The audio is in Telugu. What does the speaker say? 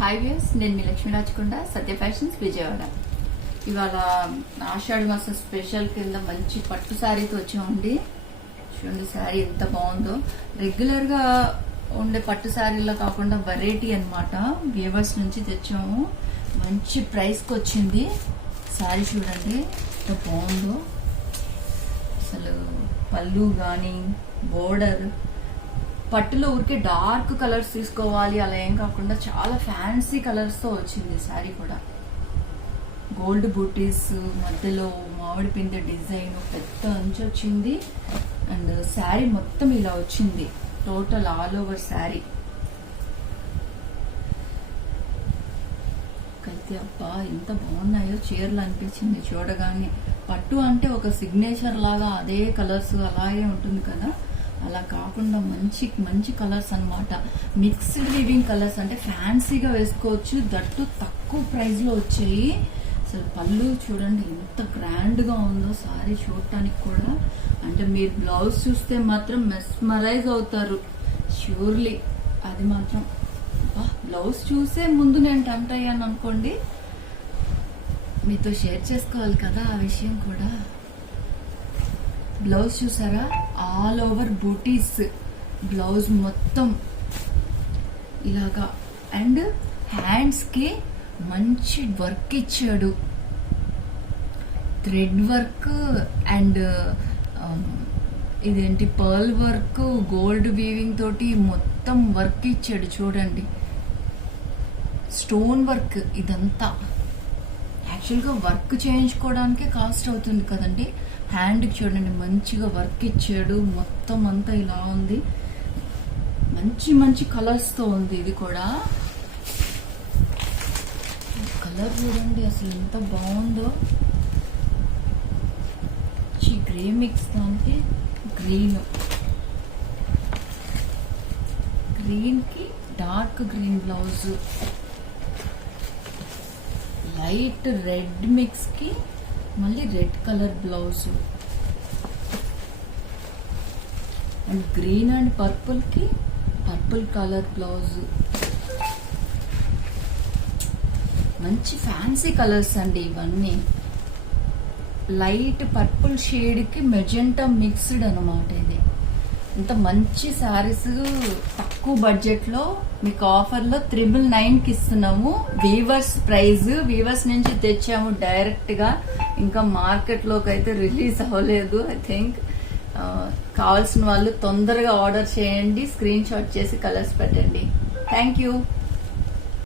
హాయ్ వ్యూస్, నేను మీ లక్ష్మీ రాచకొండ, సత్య ఫ్యాషన్స్ విజయవాడ. ఇవాళ ఆషాఢ మాసం స్పెషల్ కింద మంచి పట్టు శారీతో వచ్చామండి. చూడండి శారీ ఎంత బాగుందో. రెగ్యులర్ గా ఉండే పట్టు శారీలో కాకుండా వెరైటీ అన్నమాట. వీవర్స్ నుంచి తెచ్చాము. మంచి ప్రైస్ కి వచ్చింది శారీ. చూడండి ఎంత బాగుందో. అసలు పళ్ళు గాని బోర్డర్ పట్టులో ఊరికే డార్క్ కలర్స్ తీసుకోవాలి అలా ఏం కాకుండా చాలా ఫ్యాన్సీ కలర్స్ తో వచ్చింది శారీ కూడా. గోల్డ్ బూటీస్ మధ్యలో మామిడి పిందె డిజైన్ పెద్ద అంచు వచ్చింది. అండ్ శారీ మొత్తం ఇలా వచ్చింది, టోటల్ ఆల్ ఓవర్ శారీ. అయితే అబ్బా ఎంత బాగున్నాయో చీరలు అనిపించింది చూడగానే. పట్టు అంటే ఒక సిగ్నేచర్ లాగా అదే కలర్స్ అలాగే ఉంటుంది కదా, అలా కాకుండా మంచి మంచి కలర్స్ అన్నమాట. మిక్స్డ్ వీవింగ్ కలర్స్, అంటే ఫ్యాన్సీగా వేసుకోవచ్చు. దట్టు తక్కువ ప్రైస్ లో వచ్చాయి. అసలు పళ్ళు చూడండి ఎంత గ్రాండ్ గా ఉందో సారీ చూడటానికి కూడా. అంటే మీరు బ్లౌజ్ చూస్తే మాత్రం మెస్మరైజ్ అవుతారు ష్యూర్లీ. అది మాత్రం బ్లౌజ్ చూసే ముందు నేను టెంప్ట్ అయ్యాను అనుకోండి. మీతో షేర్ చేసుకోవాలి కదా ఆ విషయం కూడా. బ్లౌజ్ చూసారా, ఆల్ ఓవర్ బూటీస్ బ్లౌజ్ మొత్తం ఇలాగా. అండ్ హ్యాండ్స్ కి మంచి వర్క్ ఇచ్చాడు, థ్రెడ్ వర్క్ అండ్ ఇదేంటి పర్ల్ వర్క్, గోల్డ్ వీవింగ్ తోటి మొత్తం వర్క్ ఇచ్చాడు చూడండి. స్టోన్ వర్క్ ఇదంతా. యాక్చువల్గా వర్క్ చేయించుకోవడానికే కాస్ట్ అవుతుంది కదండి. హ్యాండ్కి చూడండి మంచిగా వర్క్ ఇచ్చాడు. మొత్తం అంతా ఇలా ఉంది. మంచి మంచి కలర్స్ తో ఉంది ఇది కూడా. కలర్ చూడండి అసలు ఎంత బాగుందో. గ్రే మిక్స్ దానికి గ్రీన్, గ్రీన్ కి dark green blouse, light red mix కి మళ్ళీ red colour blouse, and green and purple కి పర్పుల్ కలర్ బ్లౌజ్. మంచి ఫ్యాన్సీ కలర్స్ అండి ఇవన్నీ. లైట్ పర్పుల్ షేడ్ కి మెజెంటా మిక్స్డ్ అనమాట ఇది. ఇంత మంచి శారీస్ తక్కువ బడ్జెట్ లో మీకు ఆఫర్ లో 999 కి ఇస్తున్నాము. వీవర్స్ ప్రైజ్, వీవర్స్ నుంచి తెచ్చాము డైరెక్ట్ గా. ఇంకా మార్కెట్ లోకి అయితే రిలీజ్ అవ్వలేదు ఐ థింక్. కావాల్సిన వాళ్ళు తొందరగా ఆర్డర్ చేయండి, స్క్రీన్ షాట్ చేసి కలర్స్ పెట్టండి. Thank you.